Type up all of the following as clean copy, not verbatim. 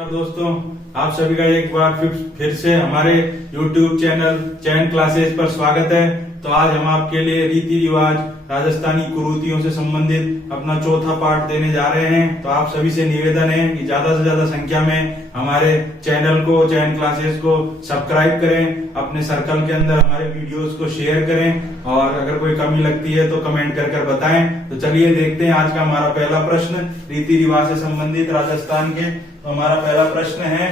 नमस्कार दोस्तों, आप सभी का एक बार फिर से हमारे YouTube चैनल चैन क्लासेस पर स्वागत है। तो आज हम आपके लिए रीति रिवाज राजस्थानी कुरीतियों से संबंधित अपना चौथा पार्ट देने जा रहे हैं। तो आप सभी से निवेदन है कि ज्यादा से ज्यादा संख्या में हमारे चैनल को चैन क्लासेस को सब्सक्राइब करें, अपने सर्कल के अंदर हमारे वीडियोस को शेयर करें और अगर कोई कमी लगती है तो कमेंट कर बताएं। तो चलिए देखते हैं आज का हमारा पहला प्रश्न रीति रिवाज से संबंधित राजस्थान के। तो हमारा पहला प्रश्न है,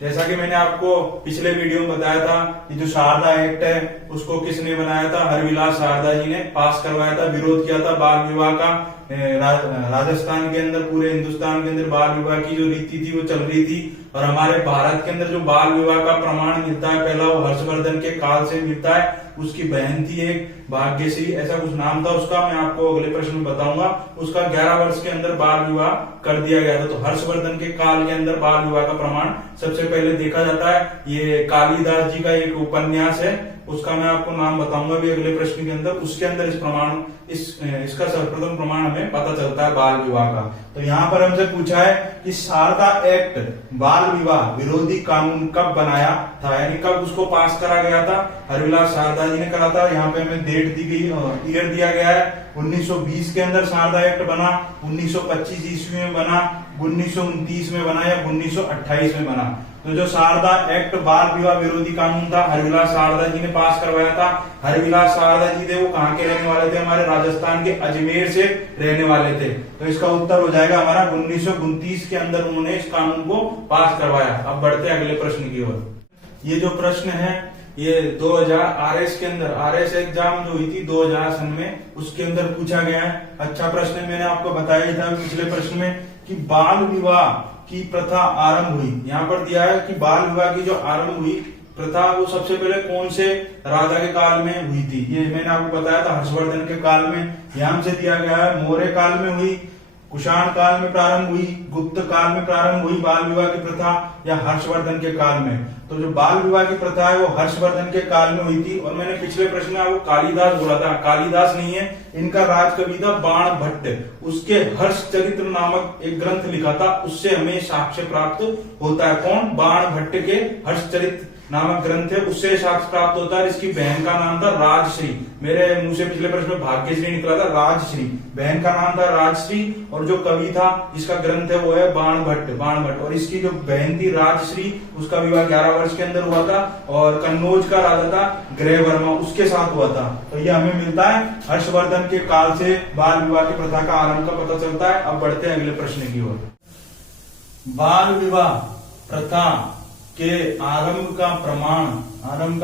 जैसा कि मैंने आपको पिछले वीडियो में बताया था कि जो शारदा एक्ट है उसको किसने बनाया था? हरविलास शारदा जी ने पास करवाया था, विरोध किया था बाल विवाह का। राजस्थान के अंदर, पूरे हिंदुस्तान के अंदर बाल विवाह की जो रीति थी वो चल रही थी और हमारे भारत के अंदर जो बाल विवाह का प्रमाण मिलता है पहला वो हर्षवर्धन के काल से मिलता है। उसकी बहन थी एक भाग्यश्री, ऐसा कुछ नाम था उसका, मैं आपको अगले प्रश्न में बताऊंगा। उसका 11 वर्ष के अंदर बाल विवाह कर दिया गया था। तो हर्षवर्धन के काल के अंदर बाल विवाह का प्रमाण सबसे पहले देखा जाता है। ये कालिदास जी का एक उपन्यास है, उसका मैं आपको नाम बताऊंगा भी अगले प्रश्न के अंदर। उसके अंदर इसका सर्वप्रथम प्रमाण हमें पता चलता है बाल विवाह का। तो यहाँ पर हमसे पूछा है कि शारदा एक्ट बाल विवाह विरोधी कानून कब बनाया था, यानी कब उसको पास करा गया था? हरविलास शारदा जी ने करा था। यहाँ पे हमें डेट दी गई, ईयर दिया गया है 1920 के अंदर शारदा एक्ट बना, 1925 ईस्वी में बना, 1929 में बना या 1928 में बना। तो जो शारदा एक्ट बाल विवाह विरोधी कानून था हरविलास शारदा जी ने पास करवाया था। हरविलास शारदा जी थे वो कहाँ के रहने वाले थे? हमारे राजस्थान के अजमेर से रहने वाले थे। तो इसका उत्तर हो जाएगा हमारा 1929 के अंदर उन्होंने इस कानून को पास करवाया। अब बढ़ते हैं अगले प्रश्न की ओर। ये जो प्रश्न है ये 2000 आरएस के अंदर, आरएस एग्जाम जो हुई थी 2000 सन में, उसके अंदर पूछा गया है। अच्छा प्रश्न है, मैंने आपको बताया ही था पिछले प्रश्न में कि बाल विवाह की प्रथा आरंभ हुई। यहाँ पर दिया है कि बाल विवाह की जो आरंभ हुई प्रथा वो सबसे पहले कौन से राजा के काल में हुई थी? ये मैंने आपको बताया था हर्षवर्धन के काल में। यहाँ से दिया गया है मौर्य काल में हुई, कुषाण काल में प्रारंभ हुई, गुप्त काल में प्रारंभ हुई बाल विवाह की प्रथा, या हर्षवर्धन के काल में। तो जो बाल विवाह की प्रथा है वो हर्षवर्धन के काल में हुई थी। और मैंने पिछले प्रश्न में आपको कालिदास बोला था, कालिदास नहीं है, इनका राज कवि था बाण भट्ट। उसके हर्ष चरित्र नामक एक ग्रंथ लिखा था, उससे हमें साक्ष्य प्राप्त होता है। कौन? बाण भट्ट के हर्ष चरित्र नामक ग्रंथ है, उससे साक्ष्य प्राप्त होता है। इसकी बहन का नाम था राजश्री। मेरे मुंह से पिछले प्रश्न में भाग्यश्री निकला था, राजश्री बहन का नाम था राजश्री। और जो कवि था इसका ग्रंथ है वो है बाण भट्ट। और इसकी जो बहन थी राजश्री, उसका विवाह 11 वर्ष के अंदर हुआ था और कन्नौज का राजा था ग्रहवर्मा, उसके साथ हुआ था। तो ये हमें मिलता है हर्षवर्धन के काल से बाल विवाह की प्रथा का आरंभ का पता चलता है। अब बढ़ते हैं अगले प्रश्न की ओर। बाल विवाह प्रथा के आरंभ का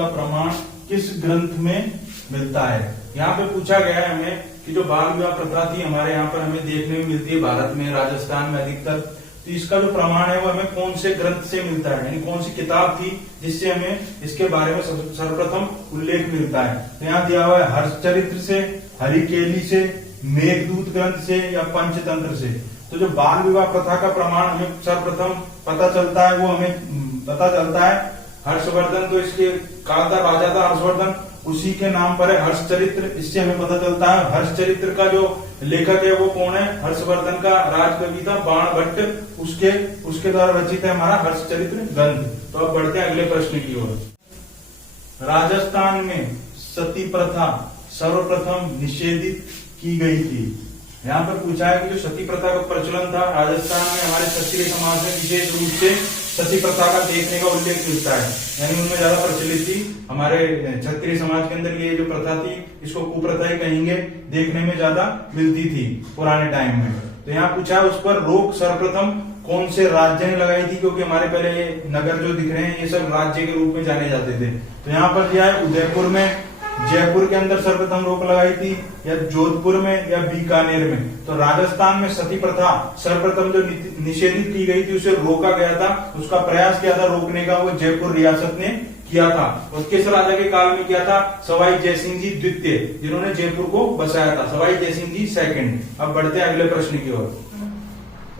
प्रमाण किस ग्रंथ में मिलता है? यहाँ पे पूछा गया है हमें कि जो बाल विवाह प्रथा थी हमारे यहाँ पर हमें देखने में मिलती है भारत में, राजस्थान में अधिकतर। तो इसका जो प्रमाण है वो हमें कौन से ग्रंथ से मिलता है, यानी कौन सी किताब थी जिससे हमें इसके बारे में सर्वप्रथम उल्लेख मिलता है? तो यहाँ दिया हुआ है हर्षचरित्र से, हरिकेली से, मेघदूत ग्रंथ से या पंचतंत्र से। तो जो बाल विवाह प्रथा का प्रमाण हमें सर्वप्रथम पता चलता है वो हमें पता चलता है हर्षवर्धन। तो इसके काल का राजा था हर्षवर्धन, उसी के नाम पर है हर्षचरित्र। इससे हमें पता चलता है हर्षचरित्र का जो लेखक है वो कौन है? हर्षवर्धन का राजकवि था बाण भट्ट, उसके द्वारा रचित है हमारा हर्षचरित्र ग्रंथ। तो अब बढ़ते हैं अगले प्रश्न की ओर। राजस्थान में सती प्रथा सर्वप्रथम निषेधित की गई थी। यहाँ पर पूछा है कि जो सती प्रथा का प्रचलन था राजस्थान में, हमारे क्षत्रिय समाज में विशेष रूप से सती प्रथा का देखने का उल्लेख मिलता है, यानी उनमें ज्यादा प्रचलित थी। हमारे क्षत्रिय समाज के अंदर ये जो प्रथा थी इसको कुप्रथा ही कहेंगे, देखने में ज्यादा मिलती थी पुराने टाइम में। तो यहाँ पूछा है उस पर रोक सर्वप्रथम कौन से राज्य ने लगाई थी? क्योंकि हमारे पहले ये नगर जो दिख रहे हैं ये सब राज्य के रूप में जाने जाते थे। तो यहाँ पर दिया है उदयपुर में, जयपुर के अंदर सर्वप्रथम रोक लगाई थी, या जोधपुर में या बीकानेर में। तो राजस्थान में सती प्रथा सर्वप्रथम जो निषेधित की गई थी उसे रोका गया था, उसका प्रयास किया था रोकने का, वो जयपुर रियासत ने किया था। और किस राजा के काल में किया था? सवाई जयसिंह जी द्वितीय, जिन्होंने जयपुर को बसाया था, सवाई जयसिंह जी सेकंड। अब बढ़ते हैं अगले प्रश्न की ओर।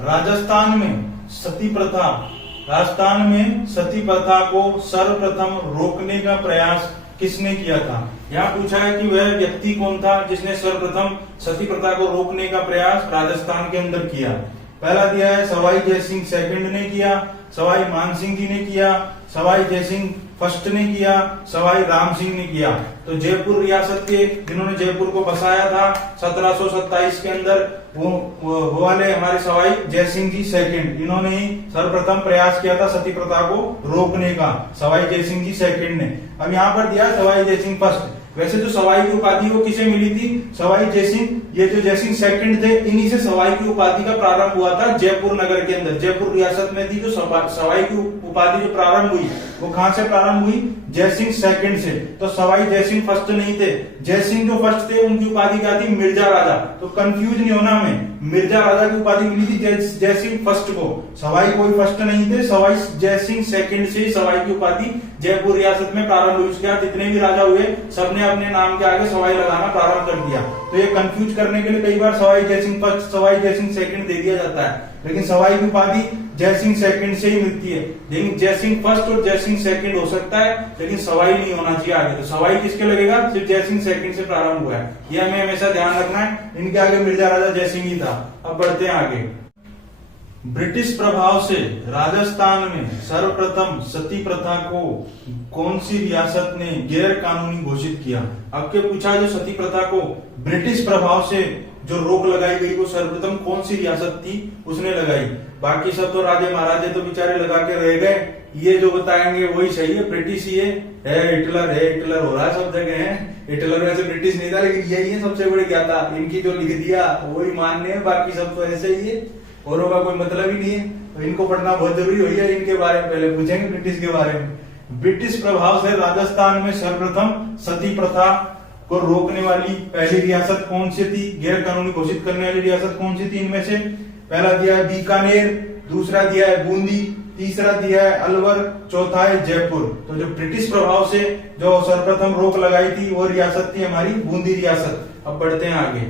राजस्थान में सती प्रथा को सर्वप्रथम रोकने का प्रयास किसने किया था? यहाँ पूछा है कि वह व्यक्ति कौन था जिसने सर्वप्रथम सती प्रथा को रोकने का प्रयास राजस्थान के अंदर किया। पहला दिया है सवाई जयसिंह सेकंड ने किया, सवाई मानसिंह जी ने किया, सवाई जयसिंह फर्स्ट ने किया, सवाई राम सिंह ने किया। तो जयपुर रियासत के जिन्होंने जयपुर को बसाया था 1727 के अंदर वो वाले हमारे सवाई जयसिंह जी सेकंड, इन्होंने ही सर्वप्रथम प्रयास किया था सती प्रथा को रोकने का, सवाई जयसिंह जी सेकंड ने। अब यहाँ पर दिया सवाई जयसिंह फर्स्ट। वैसे जो सवाई की उपाधि वो किसे मिली थी? सवाई जयसिंह, ये जो जयसिंह सेकंड थे इन्हीं से सवाई की उपाधि का प्रारंभ हुआ था जयपुर नगर के अंदर। जयपुर रियासत में थी जो सवाई की उपाधि जो प्रारंभ हुई वो कहां से प्रारंभ हुई? जयसिंह सेकंड से। तो सवाई जयसिंह फर्स्ट नहीं थे, जयसिंह जो फर्स्ट थे उनकी उपाधि क्या थी? मिर्जा राजा। तो कंफ्यूज नहीं होना हमें, मिर्जा राजा की उपाधि मिली थी जयसिंह फर्स्ट को, सवाई कोई फर्स्ट नहीं थे, सवाई जयसिंह सेकंड से सवाई की उपाधि जयपुर रियासत में प्रारंभ हुई। उसके बाद जितने भी राजा हुए सबने अपने नाम के आगे सवाई लगाना प्रारंभ कर दिया। तो ये कंफ्यूज करने के लिए कई बार सवाई जयसिंह फर्स्ट, सवाई जयसिंह सेकंड दे दिया जाता है, लेकिन सवाई की उपाधि जयसिंह सेकंड से ही मिलती है। लेकिन जयसिंह फर्स्ट और जयसिंह सेकंड हो सकता है, लेकिन सवाई नहीं होना चाहिए आगे। तो सवाई किसके लगेगा? सिर्फ जयसिंह सेकंड से प्रारंभ हुआ है, ये हमें हमेशा ध्यान रखना है। इनके आगे मिर्जा राजा जयसिंह ही था। अब बढ़ते हैं आगे। ब्रिटिश प्रभाव से राजस्थान में सर्वप्रथम सती प्रथा को कौन सी रियासत ने गैर कानूनी घोषित किया? अब के पूछा जो सती प्रथा को ब्रिटिश प्रभाव से जो रोक लगाई गई वो सर्वप्रथम कौन सी रियासत थी उसने लगाई। बाकी सब तो राजे महाराजे तो बेचारे लगा के रह गए, ये जो बताएंगे वही सही है। ब्रिटिश ये है, हिटलर हो रहा है सब जगह है। हिटलर वैसे ब्रिटिश नहीं था, लेकिन यही है सबसे बड़ी क्या था, इनकी जो लिख दिया वही मान्य है, बाकी सब तो ऐसे ही है, औरों का कोई मतलब ही नहीं है। तो इनको पढ़ना बहुत जरूरी हुई है। इनके बारे में पहले पूछेंगे ब्रिटिश के बारे में। ब्रिटिश प्रभाव से राजस्थान में सर्वप्रथम सती प्रथा को रोकने वाली पहली रियासत कौन सी थी? गैर कानूनी घोषित करने वाली रियासत कौन सी थी? इनमें से पहला दिया है बीकानेर, दूसरा दिया है बूंदी, तीसरा दिया है अलवर, चौथा है जयपुर। तो जो ब्रिटिश प्रभाव से जो सर्वप्रथम रोक लगाई थी वो रियासत थी हमारी बूंदी रियासत। अब बढ़ते हैं आगे।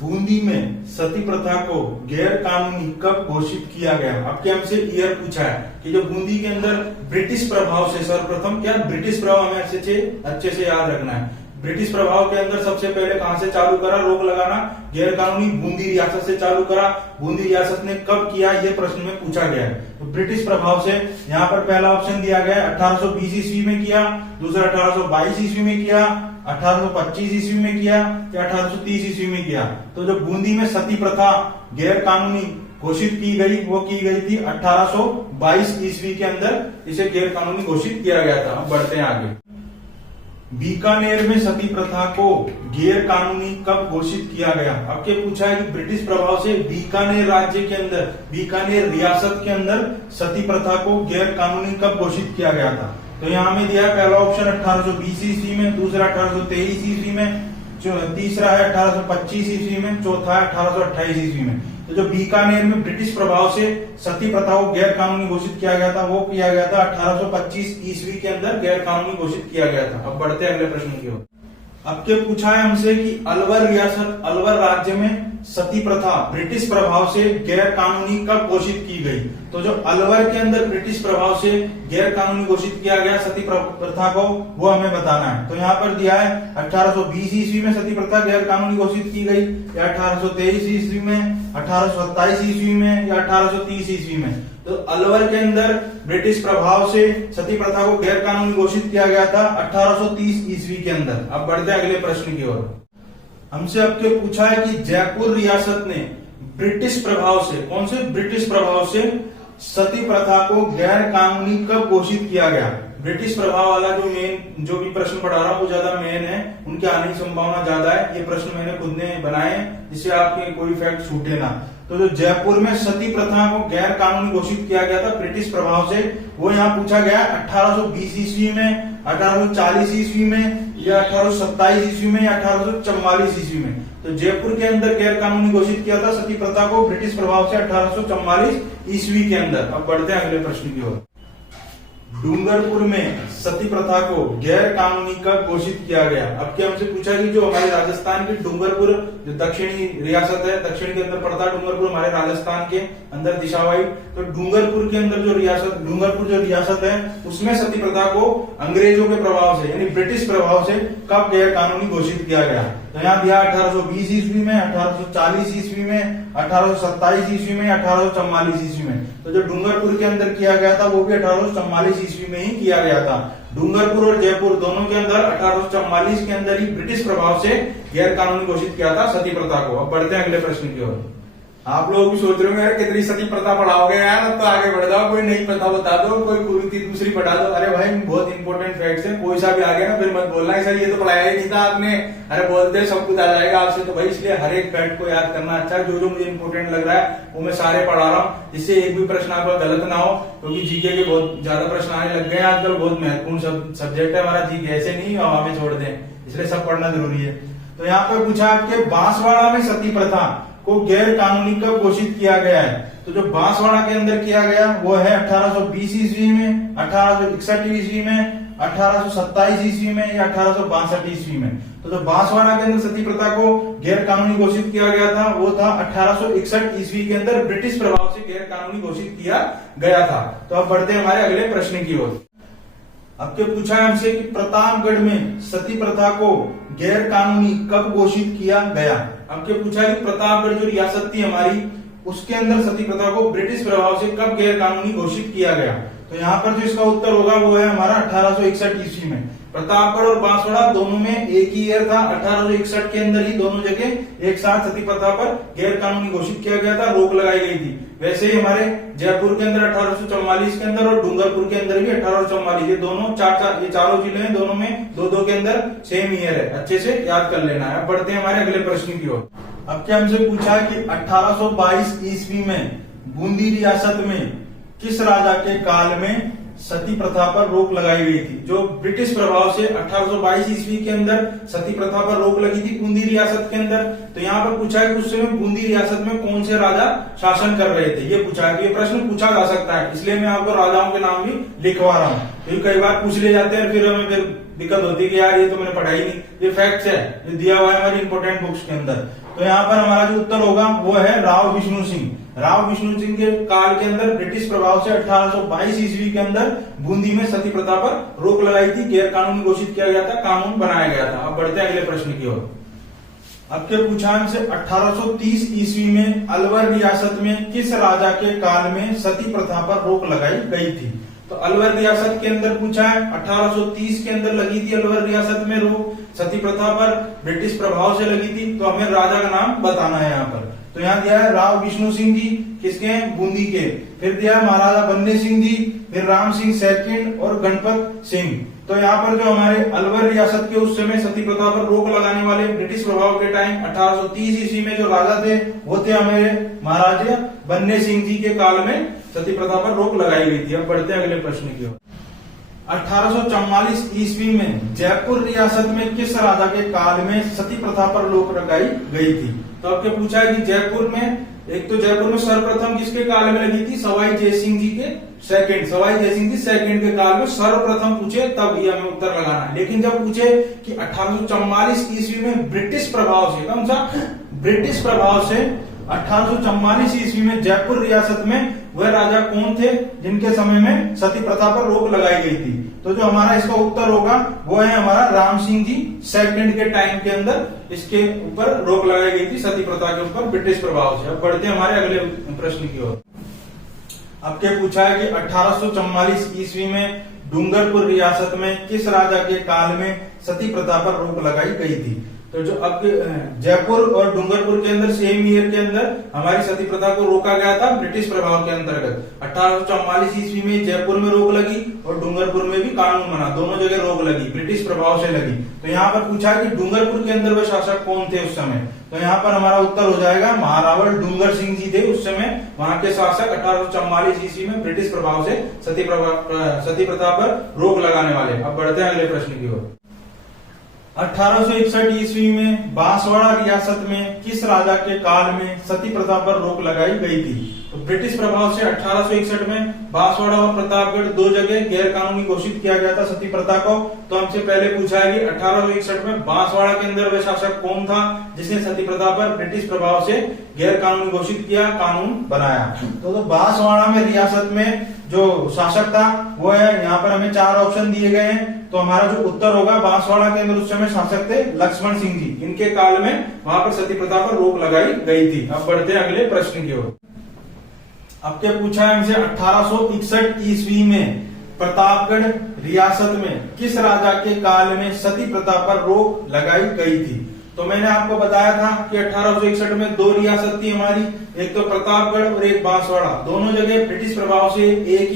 बूंदी में सती प्रथा को गैर कानूनी कब घोषित किया गया? आपके हमसे ईयर पूछा है कि जो बूंदी के अंदर ब्रिटिश प्रभाव से सर्वप्रथम, क्या ब्रिटिश प्रभाव हमें अच्छे से याद रखना है। ब्रिटिश प्रभाव के अंदर सबसे पहले कहां से चालू करा रोक लगाना? गैर कानूनी बूंदी रियासत से चालू करा। बूंदी रियासत ने कब किया ये प्रश्न में पूछा गया है। तो ब्रिटिश प्रभाव से यहाँ पर पहला ऑप्शन दिया गया है 1820 ईस्वी में किया, दूसरा 1822 ईस्वी में किया, 1825 ईस्वी में किया या 1830 ईस्वी में किया। तो जो बूंदी में सती प्रथा गैर कानूनी घोषित की गई वो की गई थी 1822 ईस्वी के अंदर, इसे गैर कानूनी घोषित किया गया था। अब बढ़ते हैं आगे। बीकानेर में सती प्रथा को गैर कानूनी कब घोषित किया गया? अब क्या पूछा है कि ब्रिटिश प्रभाव से बीकानेर राज्य के अंदर, बीकानेर रियासत के अंदर सती प्रथा को गैर कानूनी कब घोषित किया गया था? तो यहाँ में दिया पहला ऑप्शन 1820 ईस्वी में, दूसरा 1823 ईस्वी में, तीसरा है 1825 ईस्वी में, चौथा है 1828 ईस्वी में। तो जो बीकानेर में ब्रिटिश प्रभाव से सती प्रथा को गैर कानूनी घोषित किया गया था वो किया गया था 1825 ईस्वी के अंदर गैर कानूनी घोषित किया गया था। अब बढ़ते हैं अगले प्रश्न की ओर। अब क्या पूछा है हमसे कि अलवर रियासत, अलवर राज्य में सती प्रथा ब्रिटिश प्रभाव से गैर कानूनी कब घोषित की गई? तो जो अलवर के अंदर ब्रिटिश प्रभाव से गैर कानूनी घोषित किया गया सती प्रथा को वो हमें बताना है। तो यहाँ पर दिया है 1820 ईस्वी में सती प्रथा गैर कानूनी घोषित की गई, या 1823 ईस्वी में, 1827 ईस्वी में, या 1830 ईस्वी में। तो अलवर के अंदर ब्रिटिश प्रभाव से सती प्रथा को गैर कानूनी घोषित किया गया था 1830 ईस्वी के अंदर। अब बढ़ते हैं अगले प्रश्न की ओर। हमसे अब क्या पूछा है कि जयपुर रियासत ने ब्रिटिश प्रभाव से, कौन से ब्रिटिश प्रभाव से सती प्रथा को गैर कानूनी कब घोषित किया गया? ब्रिटिश प्रभाव वाला जो भी प्रश्न पढ़ा रहा हूं वो ज्यादा मेन है, उनके आने की संभावना ज्यादा है। ये प्रश्न मैंने खुद ने बनाए जिससे आपके कोई फैक्ट छूटे ना। तो जो जयपुर में सती प्रथा को गैर कानूनी घोषित किया गया था ब्रिटिश प्रभाव से, वो यहाँ पूछा गया 1820 ईस्वी में, 1840 ईस्वी में, या 1827 ईस्वी में, या 1844 ईस्वी में। तो जयपुर के अंदर गैर कानूनी घोषित किया था सती प्रथा को ब्रिटिश प्रभाव से 1844 ईस्वी के अंदर। अब बढ़ते हैं अगले प्रश्न की ओर। डूंगरपुर में सती प्रथा को गैर कानूनी कब घोषित किया गया? अब क्या हमसे पूछा कि जो हमारे राजस्थान की डूंगरपुर जो दक्षिणी रियासत है, दक्षिण के अंदर पड़ता है डूंगरपुर, हमारे राजस्थान के अंदर दिशावाई। तो डूंगरपुर के अंदर जो रियासत, डूंगरपुर जो रियासत है उसमें सती प्रथा को अंग्रेजों के प्रभाव से यानी ब्रिटिश प्रभाव से कब गैर कानूनी घोषित किया गया? तो यहाँ दिया 1820 ईस्वी में, 1840 ईस्वी में, 1827 ईस्वी में, 1844 ईस्वी में। तो जो डूंगरपुर के अंदर किया गया था वो भी 1844 ईस्वी में ही किया गया था। डूंगरपुर और जयपुर दोनों के अंदर 1844 के अंदर ही ब्रिटिश प्रभाव से गैर कानूनी घोषित किया था सती प्रथा को। अब बढ़ते हैं अगले प्रश्न की ओर। आप लोग भी सोच रहे होंगे यार कितनी सती प्रथा पढ़ाओगे यार, अब तो आगे बढ़ जाओ, कोई नई प्रथा बता दो, कोई कुरीति दूसरी पढ़ा दो। अरे भाई बहुत इंपॉर्टेंट फैक्ट्स हैं, कोई सा भी आ गया ना फिर मत बोलना है सर ये तो पढ़ाया ही नहीं था आपने, अरे बोलते सब कुछ आ जाएगा आपसे। तो भाई इसलिए हर एक फैक्ट को याद करना अच्छा है। जो जो मुझे इंपॉर्टेंट लग रहा है वो मैं सारे पढ़ा रहा हूँ, जिससे एक भी प्रश्न आपका गलत ना हो, क्योंकि जीके के बहुत ज्यादा प्रश्न आने लग गए हैं आजकल। बहुत महत्वपूर्ण सब्जेक्ट है हमारा जीके, ऐसे नहीं हवा में छोड़ दें, इसलिए सब पढ़ना जरूरी है। तो यहाँ पर पूछा आपके बांसवाड़ा में सती प्रथा को गैर कानूनी कब घोषित किया गया है? तो जो बांसवाड़ा के अंदर किया गया वो है 1820 ईस्वी में, 1861 ईस्वी में, 1827 ईस्वी में या 1862 ईस्वी में। तो जो बांसवाड़ा के अंदर सती प्रथा को गैर कानूनी घोषित किया गया था वो था 1861 ईस्वी के अंदर ब्रिटिश प्रभाव से गैर कानूनी घोषित किया गया था। तो अब बढ़ते हैं हमारे अगले प्रश्न की ओर। अब के पूछा है हमसे कि प्रतापगढ़ में सती प्रथा को गैर कानूनी कब घोषित किया गया? अब के पूछा है कि प्रतापगढ़ जो रियासत थी हमारी उसके अंदर सती प्रथा को ब्रिटिश प्रभाव से कब गैर कानूनी घोषित किया गया? तो यहाँ पर जो इसका उत्तर होगा वो है हमारा 1861 ईस्वी में। प्रतापगढ़ और बांसवाड़ा दोनों में एक ही ईयर था, 1861 के अंदर ही दोनों जगह एक साथ सती प्रथा पर गैर कानूनी घोषित किया गया था, रोक लगाई गई थी। वैसे ही हमारे जयपुर के अंदर 1844 के अंदर और डूंगरपुर के अंदर भी 1844, ये दोनों ये चारों जिले हैं, दोनों में दो दो के अंदर सेम ईयर है, अच्छे से याद कर लेना है। अब बढ़ते हैं हमारे अगले प्रश्न की ओर। अब क्या हमसे पूछा है कि 1822 ईस्वी में बूंदी रियासत में किस राजा के काल में सती प्रथा पर रोक लगाई गई थी? जो ब्रिटिश प्रभाव से 1822 ईस्वी के अंदर सती प्रथा पर रोक लगी थी बूंदी रियासत के अंदर। तो यहाँ पर पूछा है कि उस समय बूंदी रियासत में कौन से राजा शासन कर रहे थे, ये पूछा है। तो ये प्रश्न पूछा जा सकता है, इसलिए मैं आपको राजाओं के नाम भी लिखवा रहा हूँ, क्योंकि कई बार पूछ ले जाते हैं फिर हमें फिर दिक्कत होती है कि यार ये तो मैंने पढ़ाई नहीं। ये फैक्ट्स है, ये दिया हुआ है हमारी इंपोर्टेंट बुक्स के अंदर। तो यहाँ पर हमारा जो उत्तर होगा वो है राव विष्णु सिंह। राव विष्णु सिंह के काल के अंदर ब्रिटिश प्रभाव से 1822 ईस्वी के अंदर बूंदी में सती प्रथा पर रोक लगाई थी, गैर कानूनी घोषित किया गया था, कानून बनाया गया था। अब बढ़ते हैं अगले प्रश्न की ओर। अब के पूछा से 1830 ईस्वी में अलवर रियासत में किस राजा के काल में सती प्रथा पर रोक लगाई गई थी? तो अलवर रियासत के अंदर पूछा है 1830 के अंदर लगी थी अलवर रियासत में रोक सती प्रथा पर, ब्रिटिश प्रभाव से लगी थी। तो हमें राजा का नाम बताना है यहाँ पर। तो यहाँ दिया है राव विष्णु सिंह जी, किसके हैं? बूंदी के। फिर दिया है महाराजा बन्ने सिंह जी, फिर राम सिंह सेकंड और गणपत सिंह। तो यहाँ पर जो हमारे अलवर रियासत के उस समय सती प्रथा पर रोक लगाने वाले ब्रिटिश प्रभाव के टाइम 1830 ईस्वी में जो राजा थे वो थे हमारे महाराजा बन्ने सिंह जी के काल में सती प्रथा पर रोक लगाई गई थी। अब बढ़ते हैं अगले प्रश्न की ओर। 1844 ईस्वी में जयपुर रियासत में किस राजा के काल में सती प्रथा पर रोक लगाई गई थी? तो आपके पूछा है कि जयपुर में, एक तो जयपुर में सर्वप्रथम किसके काल में लगी थी? सवाई जयसिंह जी के सेकंड, सवाई जयसिंह जी सेकंड के काल में सर्वप्रथम पूछे, तब ये हमें उत्तर लगाना है। लेकिन जब पूछे कि 1844 ईस्वी में ब्रिटिश प्रभाव से, कौन सा ब्रिटिश प्रभाव से 1844 ईस्वी में जयपुर रियासत में वह राजा कौन थे जिनके समय में सती प्रथा पर रोक लगाई गई थी? तो जो हमारा इसका उत्तर होगा वो है हमारा राम सिंह जी सेकंड के टाइम के अंदर इसके ऊपर रोक लगाई गई थी सती प्रथा के ऊपर ब्रिटिश प्रभाव से। अब बढ़ते हैं हमारे अगले प्रश्न की ओर। अब क्या पूछा है कि 1844 ईस्वी में डूंगरपुर रियासत में किस राजा के काल में सती प्रथा पर रोक लगाई गई थी? तो जो अब जयपुर और डूंगरपुर के अंदर सेम ईयर के अंदर हमारी सती प्रथा को रोका गया था ब्रिटिश प्रभाव के अंतर्गत। 1844 ईस्वी में जयपुर में रोक लगी और डूंगरपुर में भी कानून बना, दोनों जगह रोक लगी, ब्रिटिश प्रभाव से लगी। तो यहाँ पर पूछा है कि डूंगरपुर के अंदर वे शासक कौन थे उस समय? तो यहाँ पर हमारा उत्तर हो जाएगा महारावल डूंगर सिंह जी थे उस समय वहां के शासक, 1844 ईस्वी में ब्रिटिश प्रभाव से सती प्रथा पर रोक लगाने वाले। अब बढ़ते हैं अगले प्रश्न की ओर। 1861 ईस्वी में बांसवाड़ा रियासत में किस राजा के काल में सती प्रथा पर रोक लगाई गई थी? तो ब्रिटिश प्रभाव से 1861 में बांसवाड़ा और प्रतापगढ़ दो जगह गैर कानूनी घोषित किया गया था सती प्रथा को। तो हमसे पहले पूछा है कि 1861 में बांसवाड़ा के अंदर वह शासक कौन था जिसने सती प्रथा पर ब्रिटिश प्रभाव से गैर कानूनी घोषित किया, कानून बनाया? तो बांसवाड़ा में रियासत में जो शासक था वो है, यहाँ पर हमें चार ऑप्शन दिए गए हैं। तो हमारा जो उत्तर होगा बांसवाड़ा के अंदर उस समय शासक थे लक्ष्मण सिंह जी। इनके काल में वहां पर सती प्रथा पर रोक लगाई गई थी। अब बढ़ते हैं अगले प्रश्न की ओर। अब क्या पूछा है हमसे, 1861 ईस्वी में प्रतापगढ़ रियासत में किस राजा के काल में सती प्रथा पर रोक लगाई गई थी? तो मैंने आपको बताया था कि 1861 में दो रियासत थी हमारी, एक तो प्रतापगढ़ और एक बांसवाड़ा। दोनों जगह ब्रिटिश प्रभाव से एक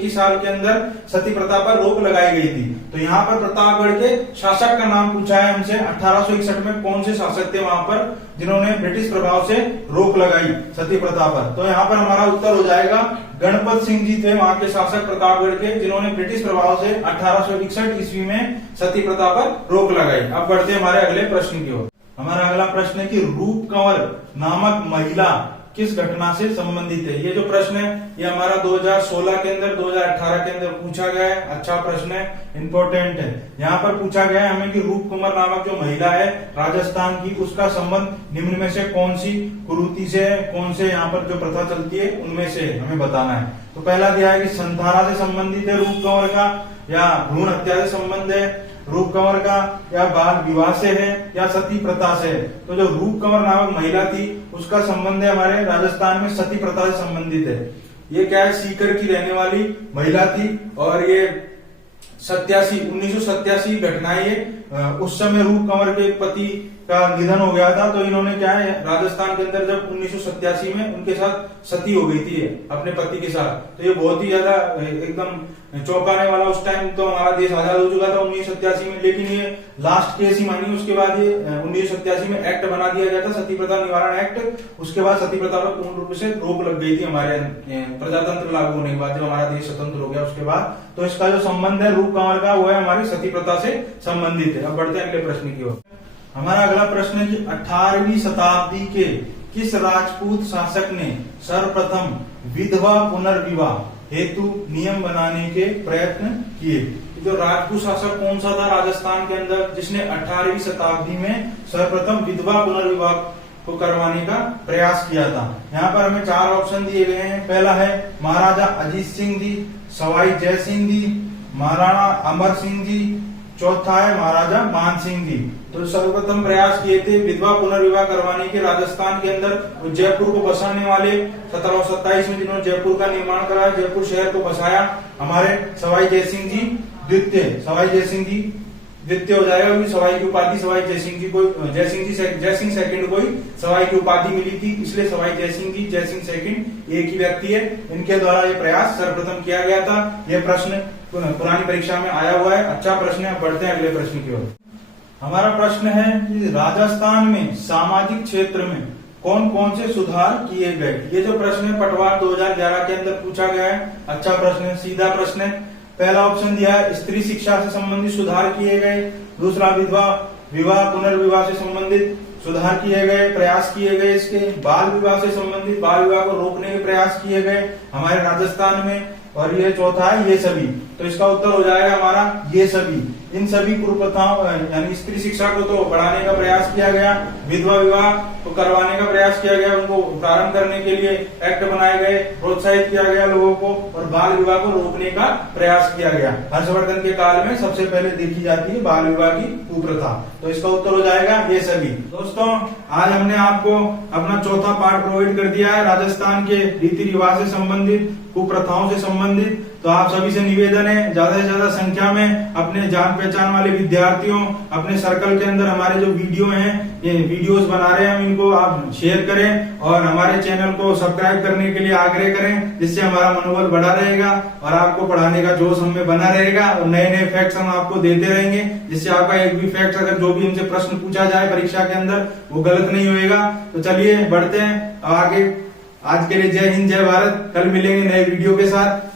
ही साल के अंदर सती प्रथा पर रोक लगाई गई थी। तो यहाँ पर प्रतापगढ़ के शासक का नाम पूछा है हमसे, 1861 में कौन से शासक थे वहां पर जिन्होंने ब्रिटिश प्रभाव से रोक लगाई सती प्रथा पर? तो यहाँ पर हमारा उत्तर हो जाएगा गणपत सिंह जी थे वहां के शासक प्रतापगढ़ के, जिन्होंने ब्रिटिश प्रभाव से 1861 ईस्वी में सती प्रथा पर रोक लगाई। अब बढ़ते हमारे अगले प्रश्न की ओर। हमारा अगला प्रश्न है कि रूप कंवर नामक महिला किस घटना से संबंधित है? ये जो प्रश्न है ये हमारा 2016 के अंदर 2018 के अंदर पूछा गया है। अच्छा प्रश्न है, इंपॉर्टेंट है। यहाँ पर पूछा गया है हमें कि रूप कुंवर नामक जो महिला है राजस्थान की, उसका संबंध निम्न में से कौन सी कुरीति से है, कौन से यहाँ पर जो प्रथा चलती है उनमें से हमें बताना है। तो पहला दिया है कि संथारा से संबंधित है रूप कंवर का, या भ्रूण हत्या से संबंध है रूप कंवर का, या बाल विवाह से है, या सती प्रथा से है। तो जो रूप कंवर नामक महिला थी उसका संबंध है हमारे राजस्थान में सती प्रथा से संबंधित है। ये क्या है, सीकर की रहने वाली महिला थी और ये 1987 घटना है ये। उस समय रूप कंवर के पति का निधन हो गया था, तो इन्होंने क्या है राजस्थान के अंदर जब 1987 में उनके साथ सती हो गई थी अपने पति के साथ। तो ये बहुत ही ज्यादा एकदम चौंकाने वाला, उस टाइम तो हमारा देश आजाद हो चुका था 1987 में, लेकिन ये लास्ट केस ही मानी। उसके बाद ये 1987 में एक्ट बना दिया गया था, सती प्रथा निवारण एक्ट। उसके बाद सती प्रथा पर पूर्ण रूप से रोक लग गई थी हमारे प्रजातंत्र लागू होने के बाद, जब हमारा देश स्वतंत्र हो गया उसके बाद। तो इसका जो संबंध है रूप कंवर का वो है हमारी सती प्रथा से संबंधित है। अब बढ़ते हैं अगले प्रश्न की ओर। हमारा अगला प्रश्न है कि 18वीं शताब्दी के किस राजपूत शासक ने सर्वप्रथम विधवा पुनर्विवाह हेतु नियम बनाने के प्रयत्न किए? जो राजपूत शासक कौन सा था राजस्थान के अंदर जिसने 18वीं शताब्दी में सर्वप्रथम विधवा पुनर्विवाह को करवाने का प्रयास किया था? यहाँ पर हमें 4 ऑप्शन दिए गए हैं। पहला है महाराजा अजीत सिंह जी, सवाई जय सिंह जी, महाराणा अमर सिंह जी, चौथा है महाराजा मान सिंह जी। तो सर्वप्रथम प्रयास किए थे विधवा पुनर्विवाह करवाने के राजस्थान के अंदर। जयपुर को बसाने वाले 1727 में जिन्होंने जयपुर का निर्माण कराया, जयपुर शहर को बसाया, हमारे सवाई जय सिंह जी द्वितीय। सवाई जय सिंह जी द्वितीय हो जाएगा क्योंकि सवाई की उपाधि सवाई जय सिंह जी को, जय सिंह सेकंड को ही सवाई की उपाधि मिली थी, इसलिए सवाई जय सिंह जी, जय सिंह सेकंड एक ही व्यक्ति है। इनके द्वारा ये प्रयास सर्वप्रथम किया गया था। यह प्रश्न पुरानी परीक्षा में आया हुआ है, अच्छा प्रश्न है। बढ़ते हैं अगले प्रश्न की ओर। हमारा प्रश्न है कि राजस्थान में सामाजिक क्षेत्र में कौन कौन से सुधार किए गए? ये जो प्रश्न है पटवार 2011 के अंदर पूछा गया है। अच्छा प्रश्न है, सीधा प्रश्न है। पहला ऑप्शन दिया है स्त्री शिक्षा से संबंधित सुधार किए गए। दूसरा विवाह पुनर्विवाह से संबंधित सुधार किए गए, प्रयास किए गए। इसके बाल विवाह से संबंधित बाल विवाह को रोकने के प्रयास किए गए हमारे राजस्थान में। और ये चौथा है ये सभी। तो इसका उत्तर हो जाएगा हमारा ये सभी। इन सभी कुप्रथाओं यानी स्त्री शिक्षा को तो बढ़ाने का प्रयास किया गया, विधवा विवाह को करवाने का प्रयास किया गया, उनको प्रारंभ करने के लिए एक्ट बनाए गए, प्रोत्साहित किया गया लोगों को, और बाल विवाह को रोकने का प्रयास किया गया। हर्षवर्धन के काल में सबसे पहले देखी जाती है बाल विवाह की कुप्रथा। तो इसका उत्तर हो जाएगा ये सभी। दोस्तों आज हमने आपको अपना चौथा पार्ट प्रोवाइड कर दिया है राजस्थान के रीति रिवाज से संबंधित, कुप्रथाओं से संबंधित। तो आप सभी से निवेदन है ज्यादा से ज्यादा संख्या में अपने जान पहचान वाले विद्यार्थियों, अपने सर्कल के अंदर हमारे जो वीडियो हैं, ये वीडियोस बना रहे हैं हम, इनको आप शेयर करें और हमारे चैनल को सब्सक्राइब करने के लिए आग्रह करें, जिससे हमारा मनोबल बढ़ा रहेगा और आपको पढ़ाने का जोश हमें बना रहेगा और नए नए फैक्ट्स हम आपको देते रहेंगे, जिससे आपका एक भी फैक्ट अगर जो भी हमसे प्रश्न पूछा जाए परीक्षा के अंदर वो गलत नहीं होएगा। तो चलिए बढ़ते हैं आगे। आज के लिए जय हिंद, जय भारत। कल मिलेंगे नए वीडियो के साथ।